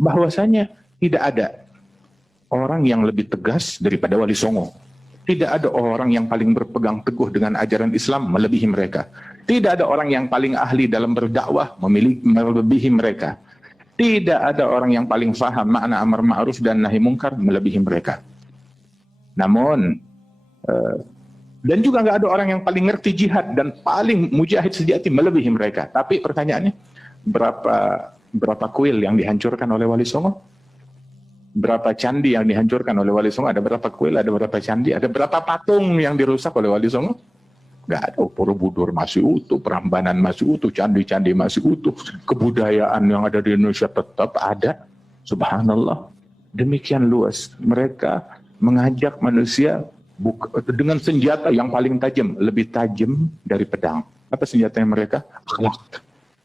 bahwasanya tidak ada orang yang lebih tegas daripada Wali Songo. Tidak ada orang yang paling berpegang teguh dengan ajaran Islam melebihi mereka. Tidak ada orang yang paling ahli dalam berdakwah melebihi mereka. Tidak ada orang yang paling faham makna amar ma'ruf dan nahi mungkar melebihi mereka. Namun, dan juga nggak ada orang yang paling ngerti jihad dan paling mujahid sejati melebihi mereka. Tapi pertanyaannya, berapa kuil yang dihancurkan oleh Wali Songo? Berapa candi yang dihancurkan oleh Wali Songo? Ada berapa kuil, ada berapa candi, ada berapa patung yang dirusak oleh Wali Songo? Nggak ada. Borobudur masih utuh, Prambanan masih utuh, candi-candi masih utuh, kebudayaan yang ada di Indonesia tetap ada. Subhanallah. Demikian luas. Mereka mengajak manusia dengan senjata yang paling tajam, lebih tajam dari pedang. Apa senjatanya mereka? Akhlak,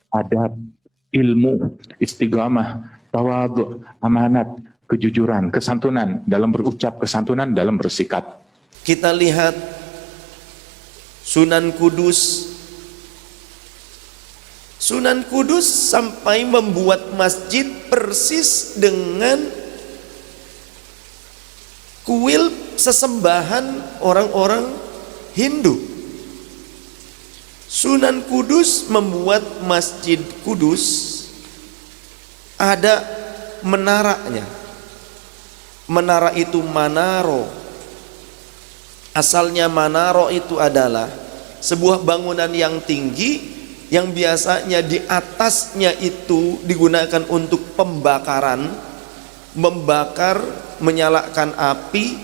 adab, ilmu, istiqamah, tawadhu, amanat, kejujuran, kesantunan dalam berucap, kesantunan dalam bersikap. Kita lihat Sunan Kudus. Sunan Kudus sampai membuat masjid persis dengan kuil sesembahan orang-orang Hindu. Sunan Kudus membuat masjid Kudus ada menaranya. Menara itu Manaro. Asalnya Manaro itu adalah sebuah bangunan yang tinggi yang biasanya di atasnya itu digunakan untuk pembakaran, membakar, menyalakan api,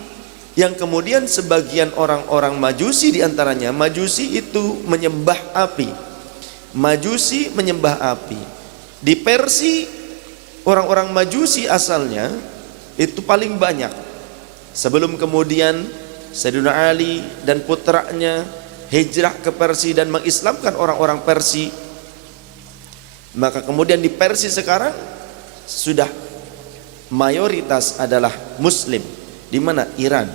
yang kemudian sebagian orang-orang Majusi diantaranya, Majusi itu menyembah api. Majusi menyembah api. Di Persia orang-orang Majusi asalnya itu paling banyak. Sebelum kemudian Sayyidina Ali dan putranya hijrah ke Persia dan mengislamkan orang-orang Persia, maka kemudian di Persia sekarang sudah mayoritas adalah Muslim. Di mana? Iran.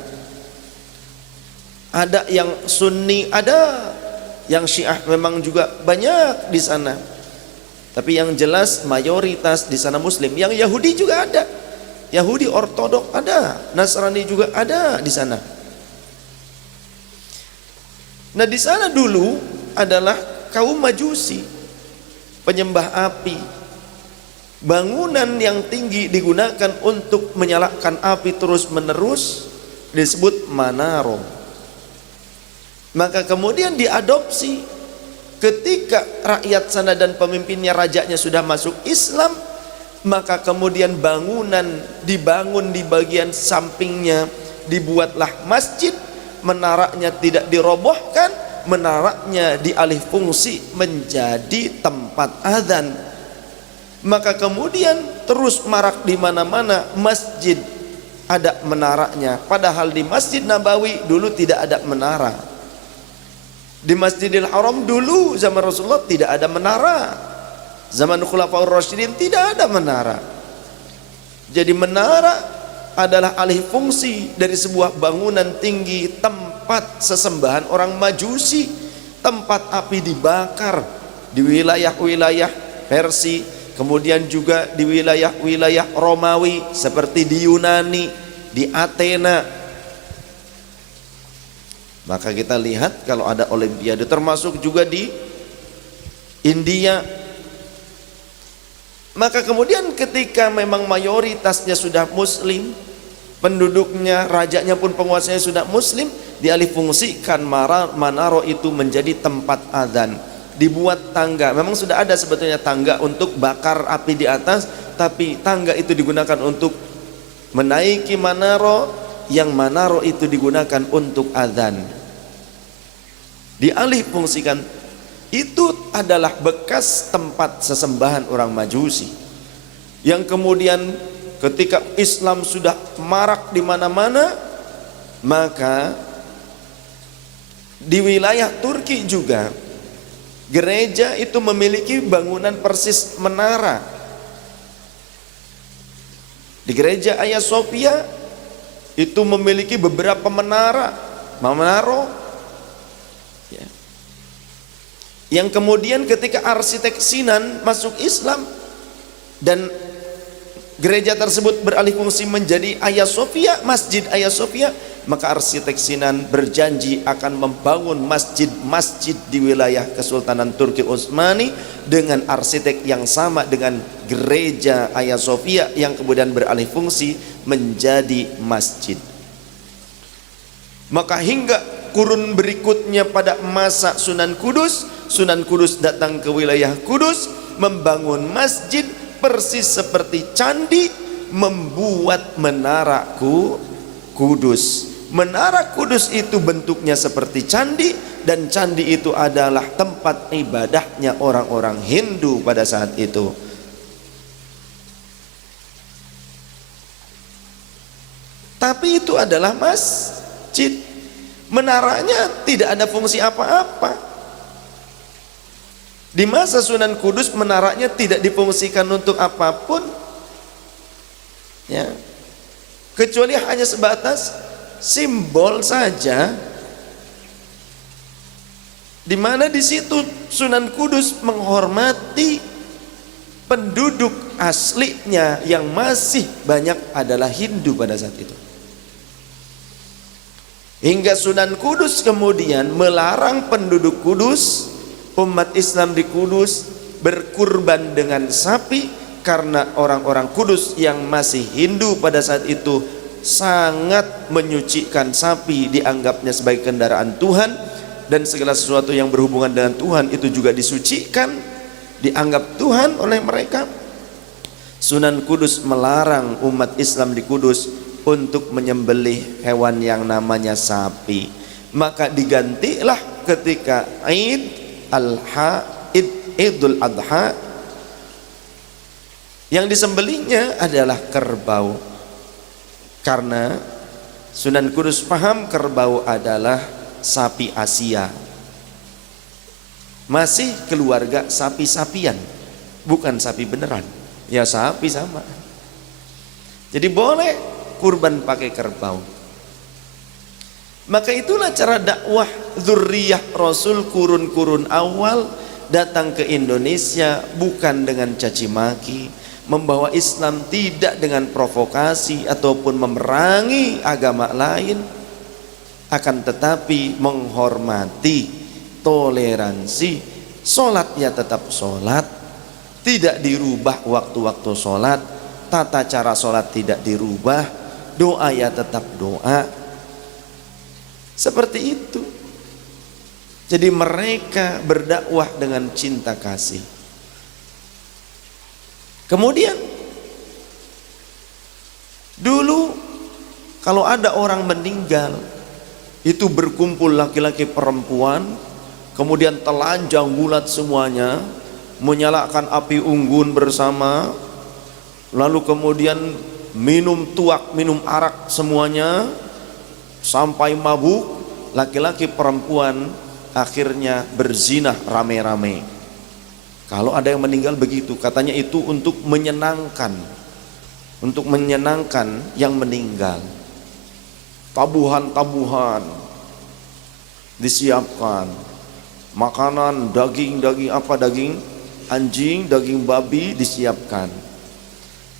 Ada yang Sunni, ada yang Syiah, memang juga banyak di sana. Tapi yang jelas mayoritas di sana Muslim. Yang Yahudi juga ada. Yahudi Ortodok ada, Nasrani juga ada di sana. Nah, di sana dulu adalah kaum Majusi, penyembah api. Bangunan yang tinggi digunakan untuk menyalakan api terus-menerus disebut Manaro. Maka kemudian diadopsi ketika rakyat sana dan pemimpinnya, rajanya sudah masuk Islam. Maka kemudian bangunan dibangun di bagian sampingnya, dibuatlah masjid. Menaranya tidak dirobohkan, menaranya dialih fungsi menjadi tempat azan. Maka kemudian terus marak di mana-mana masjid ada menaranya. Padahal di Masjid Nabawi dulu tidak ada menara. Di Masjidil Haram dulu zaman Rasulullah tidak ada menara. Zaman Khulafaur Rasyidin tidak ada menara. Jadi menara adalah alih fungsi dari sebuah bangunan tinggi, tempat sesembahan orang Majusi, tempat api dibakar di wilayah-wilayah Persia, kemudian juga di wilayah-wilayah Romawi seperti di Yunani, di Athena. Maka kita lihat kalau ada olimpiade, termasuk juga di India. Maka kemudian ketika memang mayoritasnya sudah Muslim, penduduknya, rajanya pun penguasanya sudah Muslim, dialih fungsikan Manaro itu menjadi tempat adzan. Dibuat tangga, memang sudah ada sebetulnya tangga untuk bakar api di atas, tapi tangga itu digunakan untuk menaiki Manaro, yang Manaro itu digunakan untuk adzan. Dialih fungsikan. Itu adalah bekas tempat sesembahan orang Majusi, yang kemudian ketika Islam sudah marak di mana-mana, maka di wilayah Turki juga gereja itu memiliki bangunan persis menara. Di gereja Hagia Sophia itu memiliki beberapa menara, ya. Yang kemudian ketika arsitek Sinan masuk Islam dan gereja tersebut beralih fungsi menjadi Hagia Sophia, Masjid Hagia Sophia, maka arsitek Sinan berjanji akan membangun masjid-masjid di wilayah Kesultanan Turki Utsmani dengan arsitek yang sama dengan gereja Hagia Sophia yang kemudian beralih fungsi menjadi masjid. Maka hingga kurun berikutnya pada masa Sunan Kudus datang ke wilayah Kudus, membangun masjid persis seperti candi, membuat menara Kudus. Menara Kudus itu bentuknya seperti candi, dan candi itu adalah tempat ibadahnya orang-orang Hindu pada saat itu. Tapi itu adalah masjid. Menaranya tidak ada fungsi apa-apa. Di masa Sunan Kudus menaranya tidak difungsikan untuk apapun, ya, kecuali hanya sebatas simbol saja, di mana di situ Sunan Kudus menghormati penduduk aslinya yang masih banyak adalah Hindu pada saat itu. Hingga Sunan Kudus kemudian melarang penduduk Kudus, umat Islam di Kudus, berkurban dengan sapi, karena orang-orang Kudus yang masih Hindu pada saat itu sangat menyucikan sapi, dianggapnya sebagai kendaraan Tuhan, dan segala sesuatu yang berhubungan dengan Tuhan itu juga disucikan, dianggap Tuhan oleh mereka. Sunan Kudus melarang umat Islam di Kudus untuk menyembelih hewan yang namanya sapi. Maka digantilah ketika Idul Adha, yang disembelihnya adalah kerbau, karena Sunan Kudus paham kerbau adalah sapi Asia, masih keluarga sapi-sapian, bukan sapi beneran, ya sapi sama. Jadi boleh kurban pakai kerbau. Maka itulah cara dakwah zurriyah Rasul kurun-kurun awal datang ke Indonesia, bukan dengan caci maki, membawa Islam tidak dengan provokasi ataupun memerangi agama lain, akan tetapi menghormati, toleransi. Sholat ya tetap sholat, tidak dirubah waktu-waktu sholat, tata cara sholat tidak dirubah, doa ya tetap doa. Seperti itu. Jadi mereka berdakwah dengan cinta kasih. Kemudian dulu kalau ada orang meninggal, itu berkumpul laki-laki perempuan, kemudian telanjang bulat semuanya, menyalakan api unggun bersama, lalu kemudian minum tuak, minum arak semuanya sampai mabuk, laki-laki perempuan akhirnya berzinah rame-rame. Kalau ada yang meninggal begitu, katanya itu untuk menyenangkan yang meninggal. Tabuhan-tabuhan disiapkan, makanan, daging anjing, daging babi disiapkan.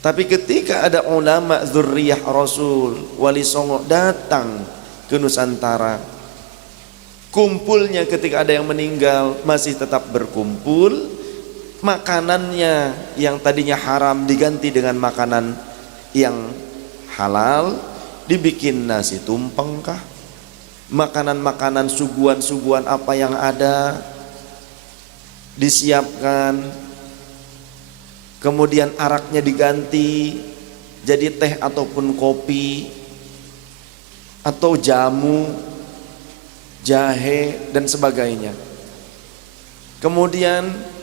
Tapi ketika ada ulama zurriyah Rasul, Wali Songo datang ke Nusantara, kumpulnya ketika ada yang meninggal masih tetap berkumpul. Makanannya yang tadinya haram diganti dengan makanan yang halal, dibikin nasi tumpeng kah, makanan-makanan suguhan-suguhan apa yang ada disiapkan. Kemudian araknya diganti jadi teh ataupun kopi atau jamu, jahe dan sebagainya. Kemudian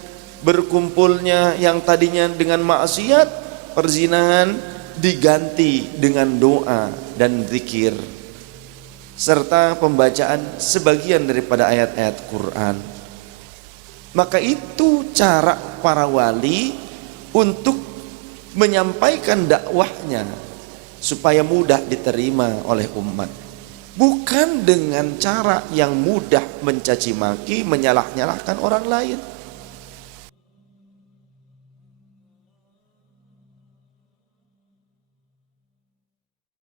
berkumpulnya yang tadinya dengan maksiat, perzinahan, diganti dengan doa dan zikir serta pembacaan sebagian daripada ayat-ayat Quran. Maka itu cara para wali untuk menyampaikan dakwahnya supaya mudah diterima oleh umat, bukan dengan cara yang mudah mencaci maki, menyalah-nyalahkan orang lain.